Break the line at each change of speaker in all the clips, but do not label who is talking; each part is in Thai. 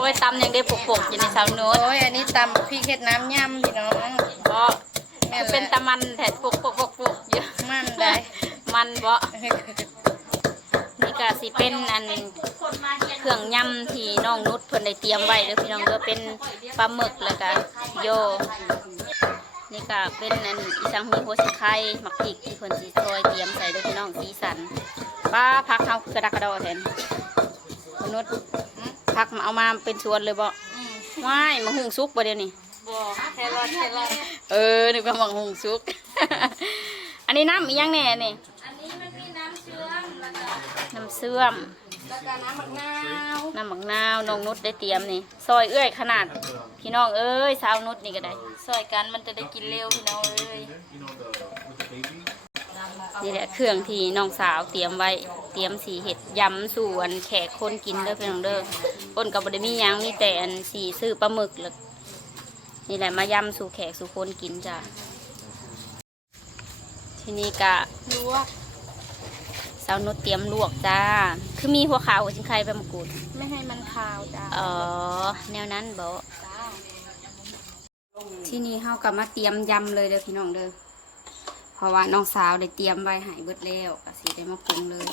โอ้ยตำยังได้ปกๆอยู่ในสาวโน้ต
โอ้ยอันนี้ตำพริกเห็ดน้ำยำพี่น้อง
เพราะ
แม่นแหละ
เป็นตะมันแถดปกปกปกปกเยอะ
มันได้
มันบ่นี่ก็สิเป็นอันเครื่องยำที่น้องนุชเพิ่นได้เตรียมไว้เด้อพี่น้องเด้อเป็นปลาหมึกแล้วก็โย นี่ก็เป็นอันอีสังมีหัวสิไข่หมักพริกที่เพิ่นสิซอยเตรียมใส่เด้อพี่น้องสีสันป้าพักเฮากระดักกระดอแทนคุณนุชพักมา เอามาเป็นสวนเลยบ่ว้ายมาหุงซุกบ่เดี๋ยวนี้
บ่แครอทแครอท
เออนึกว่ามังหุงซุก อันนี้น้ำอีหยังแน่นี่
อันนี้มันมีน้ำเชื่อมแล้วก็
น้ำเสื่อม
แล้วก็น้ำมะนาว
น้ำหมักนาวน้องนุชได้เตรียมนี่ซอยเอื้อยขนาด พี่น้องเอ้ยสาวนุชนี่ก็ได้ซอยกันมันจะได้กินเร็วพี่น้องเอ้ยนี่แหละเครื่องที่น้องสาวเตรียมไว้ เตรียมสีเห็ดยำส่วนแขกคนกินเด้อพี่น้องเด้อคนกับบไดมีหยังมีแต่อันสีซื้อปลาหมึกแล้วนี่แหละมายำสู่แขกสู่คนกินจ้ะทีนี้กะ
ลวก
สาวนุชเตรียมลวกจ้า คือมีหัวขาวหัวชิงไข่ใบมะกรูด
ไม่ให้มันคาวจ้า
อ๋อแนวนั้นบ่
จ้า
ที่นี่เฮากลับมาเตรียมยำเลยเด้อพี่น้องเด้อเพราะว่าน้องสาวได้เตรียมไว้ใหายเบิดแล้วก็สิได้มาปรุงเลย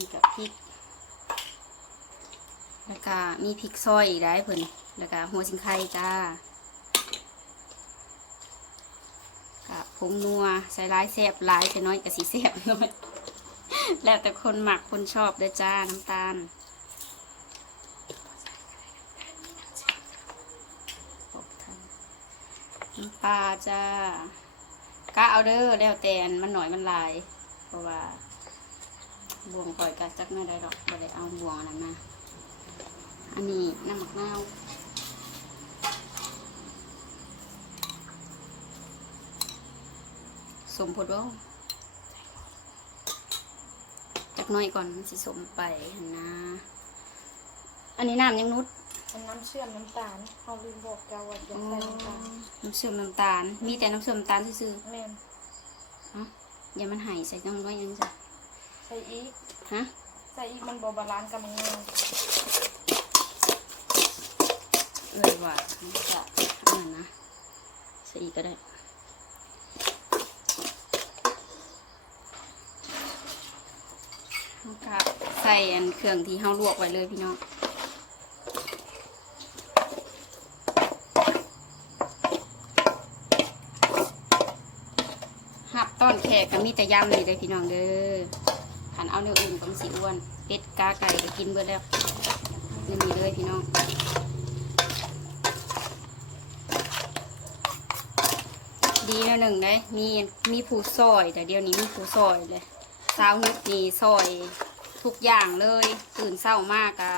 นี่กับพริก แล้วก็มีพริกซอยอีกได้เพิ่นแล้วก็หัวชิงไข่จ้ากับผงนัวใส่ร้ายแซ่บหลายใส่น้อยก็สีแซ่บน้อย แล้วแต่คนหมักคนชอบเด้อจ้าน้ำตาลน้ำปลาจ้ากะเอาเด้อแล้วแต่มันหน่อยมันลาย เพราะว่า บวงก่อยกะจักไม่ได้ดอกบ่ได้เอาบวงอันนั้นมาอันนี้น้ำหมักนาวสมพดบ่จักหน้อยก่อนมันสิสมไปหั่นนะ อันนี้น้ำยังนุด
อันน้ำเชื่อมน้ำตาลเขาลืมบอกเจ้าว่าอย่าใส่น้ำตาล
น้ำเชื่อมน้ำตาล มีแต่น้ำเชื่อมน้ำตาลซื่อ
แม่น
ๆเอ้าอย่ามันหายใส่น้ำน้อยยังจ้ะ
ใส่อีก
ฮะ
ใส่อีกมันบ่บาลานซ์กับมะนาว
เอ่ยว่าจะอันนั้นนะใส่อีกก็ได้แล้วก็ใส่อันเครื่องที่เฮาลวกไว้เลยพี่น้องหับต้อนแขกก็มีแต่ยำนี่เลยพี่น้องเด้อ ขันเอาเนื้ออื่นก็มันสิอ้วนเป็ดกาไก่ก็กินเบิดแล้วนี่มีเลยพี่น้องดีแล้วหนึ่งได้มีมีผู้ซอย แต่เดี๋ยวนี้มีผู้ซอยเลยสาวนุดนี่ซอยทุกอย่างเลยตื่นเศร้ามากอะ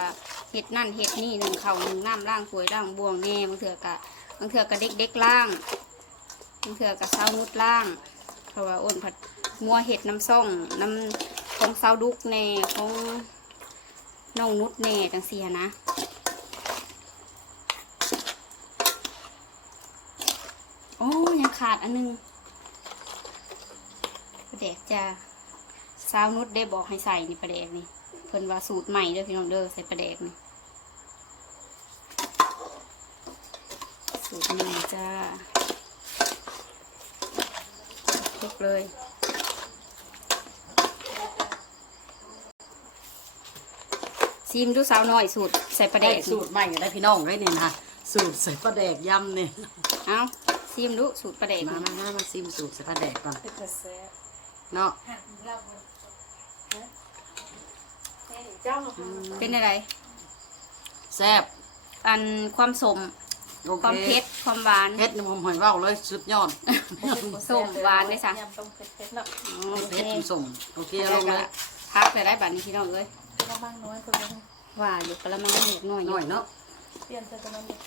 เห็ดนั่นเห็ดนี่หนึ่งเข่าหนึ่งน้ำล่างป่วยล่างบวงแน่บางเถื่อกะบางเถื่อกะเด็กเด็กๆล่างบางเถื่อกะสาวนุดล่าง เพราะว่าอ้นผัดมัวเห็ดน้ำซ่งน้ำ ของเสาดุกแน่ของน้องนุดแน่จังเสียนะโอ้ยังขาดอันหนึงประเดกจะสาวนุชได้บอกให้ใส่นี่ประเดกนี่เพิ่นว่าสูตรใหม่เด้อพี่น้องเด้อใส่ประเดกนี่สูตรใหม่จ้าคลุกเลย ซีมดูสาวน้อยสูตรใส่ประเด
ได้
ก
สูตรใหม่ได้พี่น้องเลยนี่นะสูตรใส่ปลาแดกยำนี่
เอาซีมดูสูตรประเดก
มามามามาซิมสูตรใส่ปลาแดกก่อน
เป็นกระแส
เนาะ
หักเราบ่ฮะแม่เจ้า
เป็นอะไร
แซ่บ
อันความสม
โอ
ความ
เค
เผ็ดความหวาน
เผ็ดนี่ผมหอยว่าวเลยสุดยอด
ส้มหวานได้จ้ะ
ยำต้มเผ็ดๆเนาะ
โอเค
เผ็ดสมโอเค
แล้
ล
ว
ง
ก็
เลย
พักไปได้บัดนี้พี่น้องเอ้ย
กระมังน้อยคนนึง
ว่าอยู่กะละมังเล็กน้อย
หน่อยเนาะ
เปลี่ยนจากกระมังเด็ก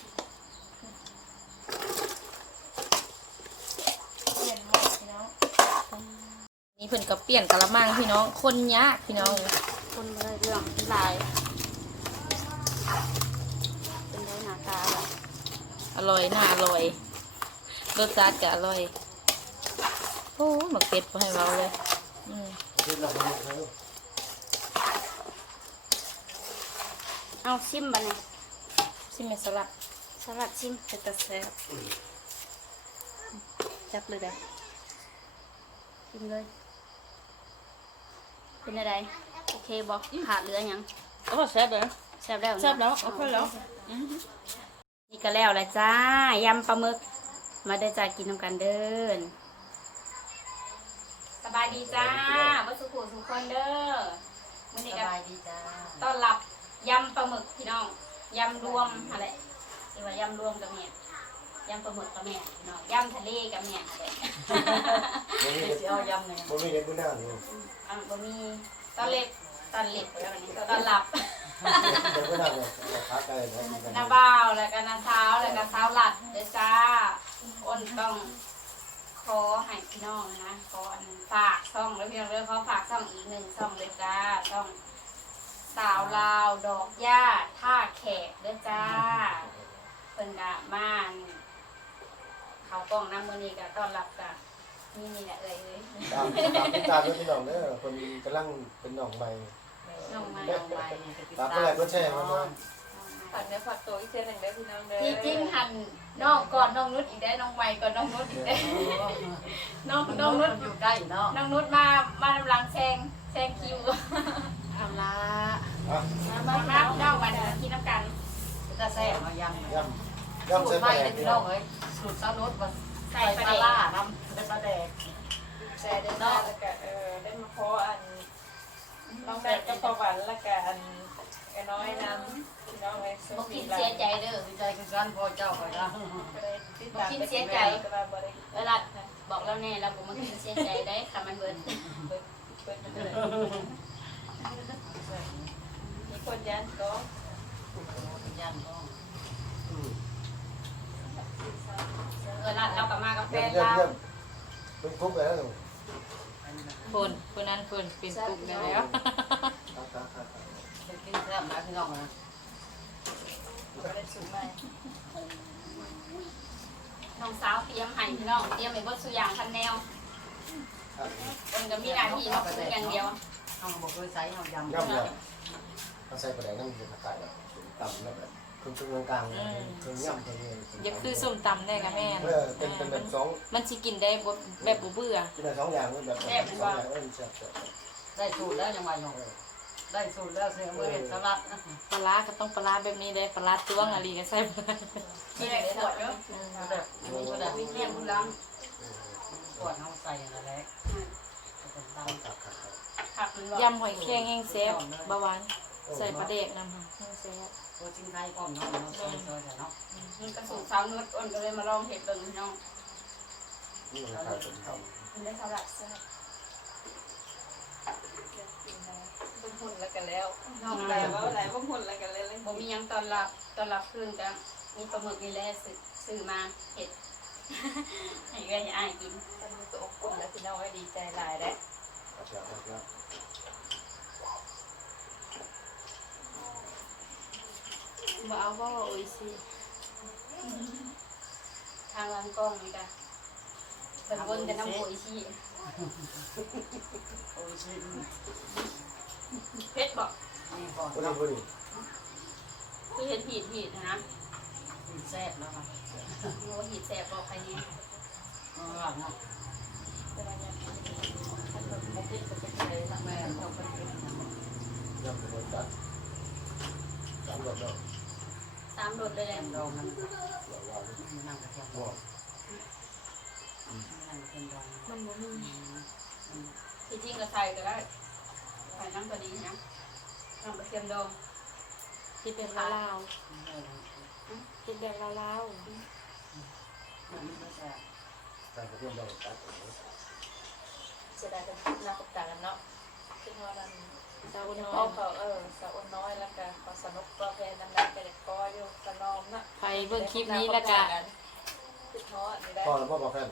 เปลี่ยนหม้อพี่น้องนี่เพิ่นก็เปลี่ยนกะละมังพี่น้อง คนยากพี่น้อง
คนมาเรื่องลายเป็นได้หน้าตาแบบ
อร่อยน่าอร่อยรสชาติก็อร่อยโอ้หมักเป็ดพอให้เราเลย อืม
เอาชิมบัดนี้
ซิเมสลัด
สลัดชิมเป็นตะแซ่บจับเลยเด้อชิมเลย เป็นอะไรโอเคบอกขาดเหลือหยัง
โอ้แซ่บเลย
แซ่บแล้ว
แซ่บแล้วเอาค่อยแล้ว
นี่ก็แล้วแหละจ้ายำปลาหมึก มาได้อจ้ากินน้ำกันเดิน สบายดีจ้าวัสุขุสุขคนเด้อมื้อนี้ก็
สบายดีจ้า
ต้อนรับ ยำปลาหมึกพี่น้องยำรวมอะไรเรียกว่ายำรวมกับแม่ยำปลาหมึกกับแม่พี่น้องยำทะเลกับแม่อะไร
บ่มี
เดี๋ยวสิเอายำเนี่ย
บ่มีเด็กผู้หน้านี่
อ่าบ่มีตอนเล็กตอนเล็กแล้วนี้ตอนหลับ
เด็กผู้หน้าเนี่ยขาไกลนะ
นาบ่าวแล้วก็นาเช้าแล้วก็เช้าหลัดเด้อจ้าอ้นต้องขอให้พี่น้องนะขออันฝากซ่องแล้วพี่น้องเด้อขอฝากซ่องอีกหนึ่งซ่องเลยจ้าซ่อง สาวลาวดอกหญ้าท่าแขกเด้อจ้าเพิ่นกะมาอันเขากล้องน้ำมือนี้ก็ต้อนรับกะนี่นี่แหละเอ้ยเอ้ย
ตามตามติดตามด้วยพี่น้องเด้อคนกำลังเป็นน้องใหม่
น้องใหม่
เอาไว้
ฝากกดไลค์กดแชร์มาเนาะ
ผัดเนื้อผัดตัวอีกเส้นหนึ่งได้พี่น้องเด้อ
ที่จริงหันน้องก่อนน้องนุชอีกได้น้องใหม่ก่อนน้องนุชอีกได้น้องน้
น้
อ
องง
นุ
นุ
ช
ชอยู่ใกล้เนาะ
น้องนุชมามาทำลังแซงแซงคิว
เอาละ
อะ
มามาน้องมาเดี๋ยวกินน้ำกัน
จะแซ่บเอายำ
ย่ำ
สู
ย่ำ
ต
ใส่
ร
ปลา
ใหม่
แด
เล
ก
ย
พี่
พี่
น้
น้
อ
องงเอ้ยสูตรซานุษมัน
ใส่
ใส่
ป
ป
ลา
ลา
แด
ล่ากน้ำได้ปลาแดก
แซ่เด้อแล้วก็เออได้มาพออันน้องแดดกับประวันแล้วก็อันไอ้น้อยน้ำพี่น้องเอ้ย
บอกกินเสียใจเด้อ
ดีใจคือกันพ่อเจ้าไปแล้ว
เวลาบอกแล้วแน่เราบอกมากินเสียใจได้ค่ะมันเบิร์ด
มีคนยันก็
ยำก็
อืม
เวลาเรากลับมากับแฟ
เยี่ย
น
ม
เรา
เยี่ยมเป็นคุกแล้วหนู
คนคนนั้นคนเป็นกุ๊กได้แล้ว
ครับครับครับ
ไปกินแซ่บนะพี่น้องนะ
ก็ได้สูงใหม่
น้องสาวเตรียมให้พี่น้องเตรียมไปเบิดสุอยางคันแนว
ครับ
คนก็มีหน้าที่มาพูดอย่างเดียว
เอาบอกเคยใส่เอายำ
ย่ำเนี่ยเอาใส่ปลาแดกนั่นเป็นผักไก่แบบต่ำแล้วแบบครึ่งครึ่งกลางๆครึ่งย่ำครึ่งเงี้ย
อย่าคือส้มตำได้กับแม่
เออเป็นเป็นแบบสอง
มันสิกินได้บ่แบบบ่เบื่อ
กินได้สองอย่างเลยแบบสองอย่างเออแซ่บแซ่บ
ได้สูตรแล้วยังไงเนาะได้สูตรแล้วเสียมือเห็ดสลัด
ปลาร้าก็ต้องปลาร้าแบบนี้ได้ปลาร้าจ้วงอะไรก็ใส่ไป
มีแต่ขวดเนาะ
แบบนี้ก็ได้
มีเรียมบุญล้
ขวดเอาใส่อะไรแล้ว เป็นตำ
ครับครับครับำ
ผักมันหวาน
ยำหอยแครงแห้งแซ่บบ่หวานใส่ปลาเด็กนำค่ะแห้งแซ่บ
ตัวจริงไทยก่อนเนาะเนาะซอยซอยเนาะ
มันกระสูตรสาวนุชอ้นก็เลยมาลองเห็ดเบิ่งพี่น้อง
นี่มันขายเป็นท
มันได้สลัดแซ่บ
บุญหุ่นแล้วกันแล้ว
น้อง
แป
แบ
ล
บ
ว่าอะไรบุญหุ่นแล้วกันเลยเลย
บ่มีหยังตอนรับตอนรับคืนกันมีปลาหมึกนี่แหละซื้อซื้อมาเห็ดให้ก็อย่าอายกิน
มันมีตัวอบอุ่นแล้วพี่น้องก็ดีใจหลายแล้วำ
ครับครับครับ
บ่เอาบ่โอ้ยสิ
ทางลำกล้องนี่ก็เป็นวนแต่น้ำปุ๋ยที่
โอ้ยชิม
เพชรบอก
นี่ก่อน
พอดีพอดี
คือเห็นผิดผิดนะ
กินแซ่บแล้วครับ
โอ้หิดแสบบอกใครเนี่ย
เออเนาะ
แต่ว่ายังถ้าเกิดบ่เป็นก็เป็นใจละ
แม่
แม่
เรา
เรา
ไป
เป็น
กิน
ย่ำเป็นจัด สามรอบแล้ว
ตามรถเลยแหละ
ดองมัน
ว้าวว้าว
มันนั่งกระเทียม
ว้าว
นั่งเป็นดอง
มันบ่มี
ที่จริงก็ใส่ก็ได้ใส่น้ำตัวนี้นะน้ำกระเทียมดอง
ที่เป็นลาวๆที่แบบลาว
มันก็จะ
ใส่กระเทียมดองจัด
ๆเสียดายเป็นหน้ากับตากันเนาะคือว่ามัน
เจ้า
น้
น้
อ
องง
เขาเออสาวน้อยแล้วก็ขอสนุกก็แพนน้ำๆไปเลยก็อยู่สนอมนะไปเบิ่งคลิปนี้แล้วก็คือท้อนี่ได้
พ่อแล้วพ่อบอกแค่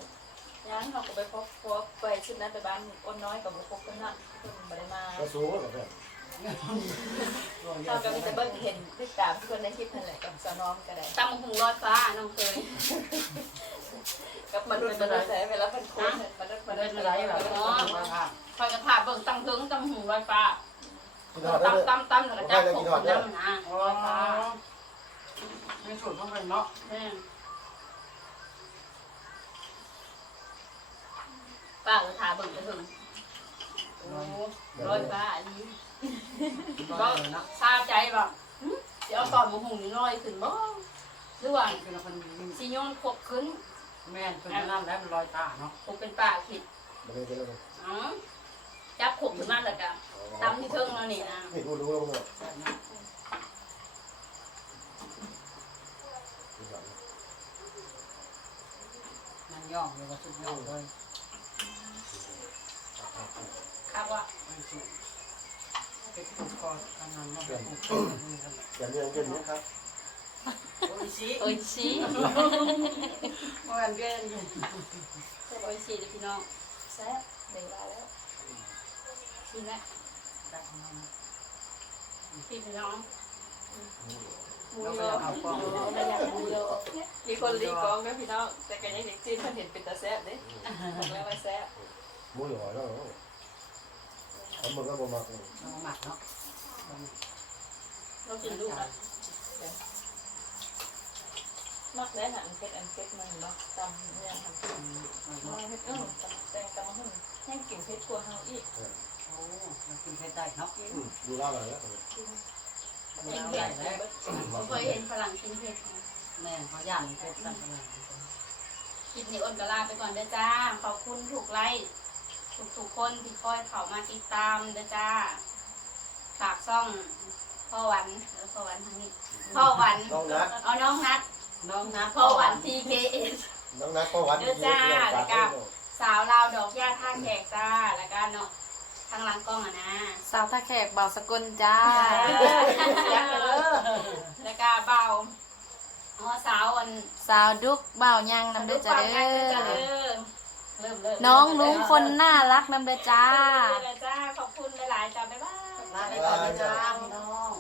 ยังเขาก็ไปพบพบไปชุดนั้นไปบ้านอ้นน้อยกับบุพกคนน่ะคนบ่ได้มา
ก็สูงแล้วแค่
เราก็มีแต่เบิ่งเห็นติดตามคนในคลิปนั่นแหละกับสนอมก็ได้
ตำหุงรอดฟ้าน้องเคย
กับมนุษย์มนุษย์แต่เวลาเป็นคนมนุษย์มนุษย์
เป็นไรแบบ
คอยกระถาเบิ่งตำถึงตำหุงรอดฟ้า
กินหอดได้เลย
ตำตำตำแล้วก็จับผมน้ำนะ
อ๋อ
รอดฟ้า
สูตรของเพิ่นเนาะ
แม่ป้าก็ถาเบิ่งไปถึงโอ้ร้อยป้าอันนี้
ก็เลยเนาะ
ซาใจบ่หึสิเอาตอนมะฮุงนี่น้อยขึ้นบ่หรือว่า
คือเราคน
สิโยนครบขึ้น
แม่นเพิ่นนั่นแล้วมันลอยตาเนาะ
คงเป็นป้าคิด
มันเลยจะลง
อ๋อ จับครบขึ้นมาแล้วก็ตำที่เทิงแล้วนี่นะ
นี่กูรู้ลงเลย
แซ่บเนาะมันย่องเลยว่าสุดยอดเลย
ครับว่า
มันสุดเป็นผูกคอทำงานมาเป็นผูกคอ
เดี๋ยวเดือนเย็นนะครับ
โอ้ยสิ
โอ้ยชี
เมื่อวันเดือน
โอ้ยชีเด้อพี่น้อง
แซ่บเดี๋ยวมาแล้ว
ชิมแล้ว
จับมัน
พี่พี่น้อง
หมู
เรา
โย
ก็เอากล้อง
ไม่อยากหมูโยมีคนรีกองด้วยพี่น้อง แต่กันยังเด็กจีนเพิ่นเห็นเป็นตาแซ่บเด้บอกแล้วว่าแซ่บ
มุ้ยหัวแล้วผมมันก็บ่มักเลย
เราหมักเนาะ
เรากินลูกแล้ว
มักแล้วหันเป็ดอันเป็ดมันเนาะตำเนี่ยทำมาเฮ็ดเออแตงตำหุ่นแห้งกินเผ็ดกว่าเฮาอีก
โอ้มันกินเพชรได้เนาะ
ดูเล่าอะไรแล้ว
มันเอาได้แล้ว
ผมเคยเห็นฝรั่งกินเผ็ด
แม่เขาย่างเพชรสักหน่อย
คลิปนี้อ้นก็ลาไปก่อนเด้อจ้า ขอบคุณถูกไลค์ทุกๆคนที่คอยเข้ามาติดตามเด้อจ้า ฝากซ่องพ่อหวันเออพ่อหวันทางนี้ พ่อหวัน
น้องนัด
เอาน้องนัด
น้องนัด
พ่อหวัน TKS
น้องนัดก็วัด
สาวลาวดอกย่าท่าแขกจ้า แล้วก็เนาะ ทางหลังกล้องอะนะ
สาวท่าแขกเบาสกุลจ้า
ยักษ์เลยแล้วก็เบาอ๋อสาวอัน
สาวดุกเบายังนำเด้อจ้าเด้
จ้า
อ
เด้อเริ่มเริ่ม
น้องลุงคนน่ารักนำเด้อจ้า
เริ่มเลยจ้าขอบคุณหลายๆจ้าบ๊ายบาย
ลาไปก่อนนะจ้าพี่น้อง